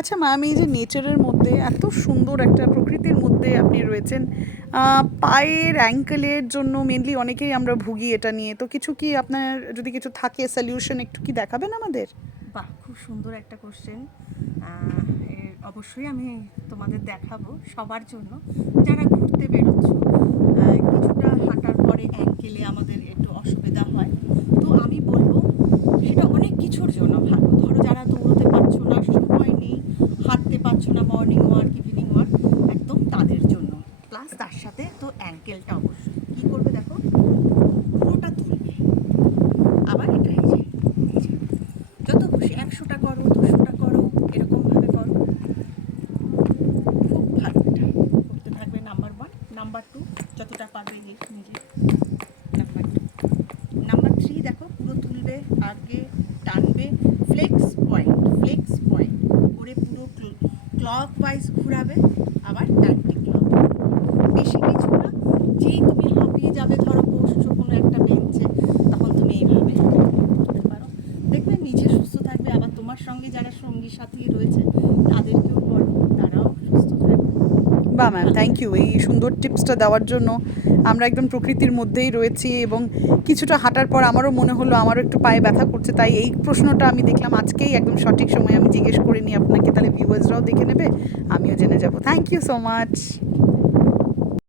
আচ্ছা ম্যাম, এই যে নেচারের মধ্যে এত সুন্দর একটা প্রকৃতির মধ্যে আপনি রয়েছেন, পায়ের অ্যাঙ্কেলের জন্য মেনলি অনেকেই আমরা ভুগি এটা নিয়ে। তো কিছু কি আপনার যদি কিছু থাকে সলিউশন একটু কি দেখাবেন আমাদের? বাহ, খুব সুন্দর একটা কোশ্চেন। এর অবশ্যই আমি তোমাদের দেখাবো সবার জন্য যারা ঘুরতে বেরোচ্ছ। কিছুটা হাঁটার পরে অ্যাঙ্কেলে আমাদের একটু অসুবিধা হয়, তো আমি বলবো সেটা অনেক কিছুর জন্য ভালো। ধরো যারা দৌড়তে পারছো না, সময় নেই, হাঁটতে পারছো না, মর্নিং ওয়ার্ক ইভিনিং ওয়ার্ক, একদম তাদের জন্য। প্লাস তার সাথে তো অ্যাঙ্কেলটা অবশ্যই কী করবে দেখো, পুরোটা তুলবে। আবার এটা এই যে যত খুশি 100টা করো, 200টা করো, এরকমভাবে করো। খুব ভালো, এটা করতে থাকবে। নাম্বার 1, নাম্বার 2 যতটা পারবে নিজে। নাম্বার 2, নাম্বার 3 দেখো পুরো তুলবে, আগে টানবে, ফ্লেক্স পয়েন্ট, ফ্লেক্স পয়েন্ট করে পুরো ক্লক ওয়াইজ ঘোরাবে, আবার অ্যান্টি ক্লক। বেশি কিছু না, যেই তুমি হাঁপিয়ে যাবে, ধরো বসছো কোনো একটা বেঞ্চে, তখন তুমি এইভাবে করতে পারো। দেখবে নিজে সুস্থ থাকবে, আবার তোমার সঙ্গে যারা সঙ্গী সাথী রয়েছে তাদেরকেও বলো, তারাও সুস্থ থাকবে। বাহ ম্যাম, থ্যাংক ইউ এই সুন্দর টিপসটা দেওয়ার জন্য। আমরা একদম প্রকৃতির মধ্যেই রয়েছি এবং কিছুটা হাঁটার পর আমারও মনে হলো আমারও একটু পায়ে ব্যথা করছে, তাই এই প্রশ্নটা আমি দেখলাম আজকেই একদম সঠিক সময়ে আমি জিজ্ঞেস করে নিই আপনাকে, তাহলে ভিউয়ার্সরাও দেখে নেবে, আমিও জেনে যাব। Thank you so much.